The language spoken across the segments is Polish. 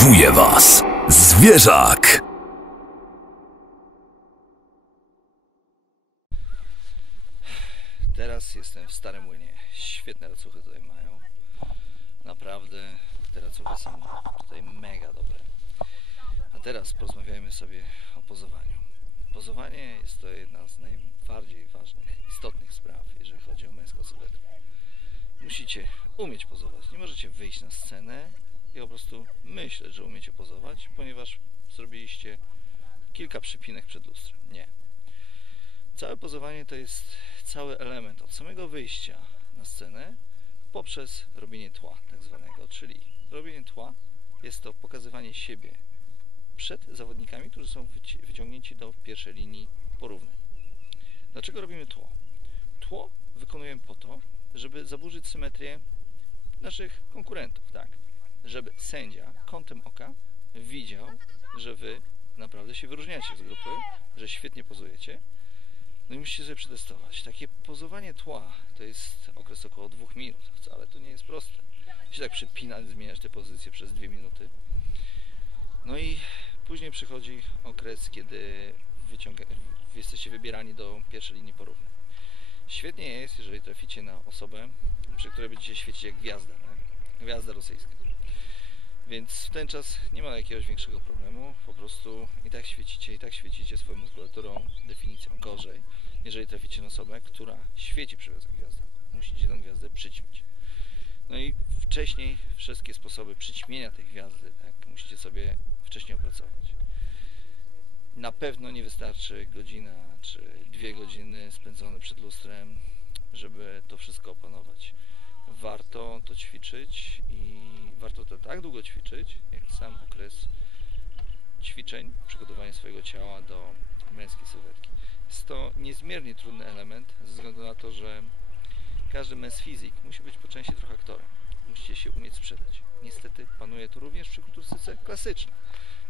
Motywuje was zwierzak. Teraz jestem w Starym Młynie. Świetne racuchy tutaj mają. Naprawdę te racuchy są tutaj mega dobre. A teraz porozmawiajmy sobie o pozowaniu. Pozowanie jest to jedna z najbardziej ważnych, istotnych spraw, jeżeli chodzi o męską sylwetkę. Musicie umieć pozować. Nie możecie wyjść na scenę i po prostu myśleć, że umiecie pozować, ponieważ zrobiliście kilka przypinek przed lustrem. Nie. Całe pozowanie to jest cały element od samego wyjścia na scenę poprzez robienie tła, tak zwanego. Czyli robienie tła jest to pokazywanie siebie przed zawodnikami, którzy są wyci- wyciągnięci do pierwszej linii porównań. Dlaczego robimy tło? Tło wykonujemy po to, żeby zaburzyć symetrię naszych konkurentów, tak? Żeby sędzia kątem oka widział, że wy naprawdę się wyróżniacie z grupy, że świetnie pozujecie. No i musicie sobie przetestować. Takie pozowanie tła to jest okres około dwóch minut. Wcale to nie jest proste. Się tak przypinać, zmieniać te pozycje przez dwie minuty. No i później przychodzi okres, kiedy wyciąga, wy jesteście wybierani do pierwszej linii porównań. Świetnie jest, jeżeli traficie na osobę, przy której będziecie świecić jak gwiazda, tak? gwiazda rosyjska. Więc w ten czas nie ma jakiegoś większego problemu, po prostu i tak świecicie, i tak świecicie swoją muskulaturą, definicją. Gorzej, jeżeli traficie na osobę, która świeci przy gwiazda. Musicie tę gwiazdę przyćmić. No i wcześniej wszystkie sposoby przyćmienia tej gwiazdy, tak, musicie sobie wcześniej opracować. Na pewno nie wystarczy godzina czy dwie godziny spędzone przed lustrem, żeby to wszystko opanować. Warto to ćwiczyć i warto to tak długo ćwiczyć, jak sam okres ćwiczeń, przygotowania swojego ciała do męskiej sylwetki. Jest to niezmiernie trudny element, ze względu na to, że każdy męs fizyk musi być po części trochę aktorem. Musicie się umieć sprzedać. Niestety panuje to również przy kulturystyce klasycznej,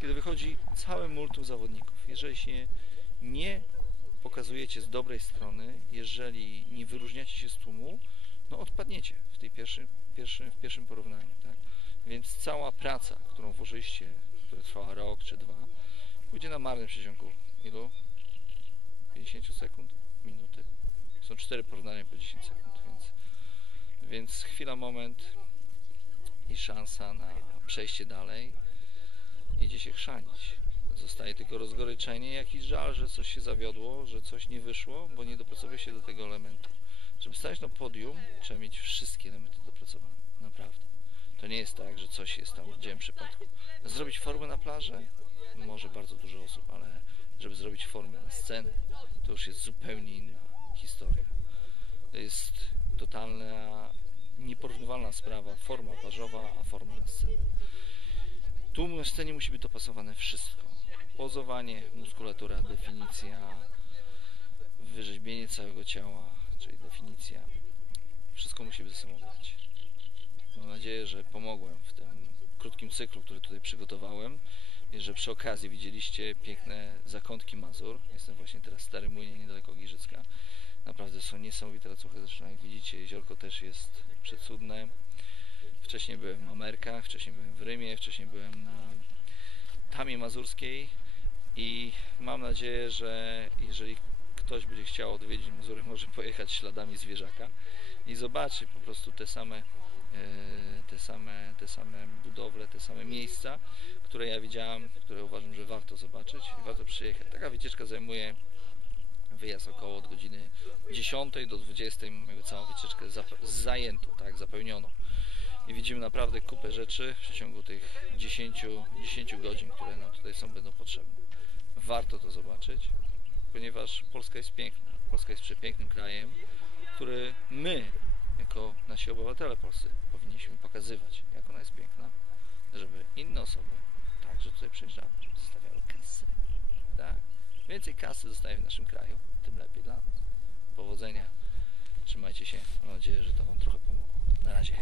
kiedy wychodzi całe multum zawodników. Jeżeli się nie pokazujecie z dobrej strony, jeżeli nie wyróżniacie się z tłumu, no odpadniecie w tej pierwszym, pierwszym, w pierwszym porównaniu. Tak? Więc cała praca, którą włożyliście, która trwała rok czy dwa, pójdzie na marnym przeciągu ilu? 50 sekund? Minuty. Są cztery porównania po 10 sekund, więc, więc chwila, moment i szansa na przejście dalej idzie się chrzanić. Zostaje tylko rozgoryczenie, jakiś żal, że coś się zawiodło, że coś nie wyszło, bo nie dopracowuje się do tego elementu. Stać na podium, trzeba mieć wszystkie elementy dopracowane. Naprawdę. To nie jest tak, że coś jest tam w dziełem przypadku. Zrobić formę na plaży? Może bardzo dużo osób, ale żeby zrobić formę na scenę, to już jest zupełnie inna historia. To jest totalna, nieporównywalna sprawa. Forma plażowa, a forma na scenę. Tu na scenie musi być dopasowane wszystko. Pozowanie, muskulatura, definicja, wyrzeźbienie całego ciała, czyli definicja. Wszystko musi ze sobą grać. Mam nadzieję, że pomogłem w tym krótkim cyklu, który tutaj przygotowałem i że przy okazji widzieliście piękne zakątki Mazur. Jestem właśnie teraz w Starym Młynie, niedaleko Giżycka. Naprawdę są niesamowite racuchy, zresztą jak widzicie jeziorko też jest przecudne. Wcześniej byłem w Amerkach, wcześniej byłem w Rymie, wcześniej byłem na Tamie Mazurskiej i mam nadzieję, że jeżeli ktoś będzie chciał odwiedzić Mazury, może pojechać śladami zwierzaka i zobaczy po prostu te same, e, te same, te same budowle, te same miejsca, które ja widziałem, które uważam, że warto zobaczyć i warto przyjechać. Taka wycieczka zajmuje wyjazd około od godziny 10 do 20, mamy całą wycieczkę zajętą, tak, zapełnioną. I widzimy naprawdę kupę rzeczy w przeciągu tych 10, 10 godzin, które nam tutaj są, będą potrzebne. Warto to zobaczyć, ponieważ Polska jest piękna. Polska jest przepięknym krajem, który my, jako nasi obywatele polscy, powinniśmy pokazywać, jak ona jest piękna, żeby inne osoby także tutaj przyjeżdżały, żeby zostawiały kasy. Tak. Więcej kasy zostaje w naszym kraju, tym lepiej dla nas. Powodzenia. Trzymajcie się. Mam nadzieję, że to Wam trochę pomogło. Na razie.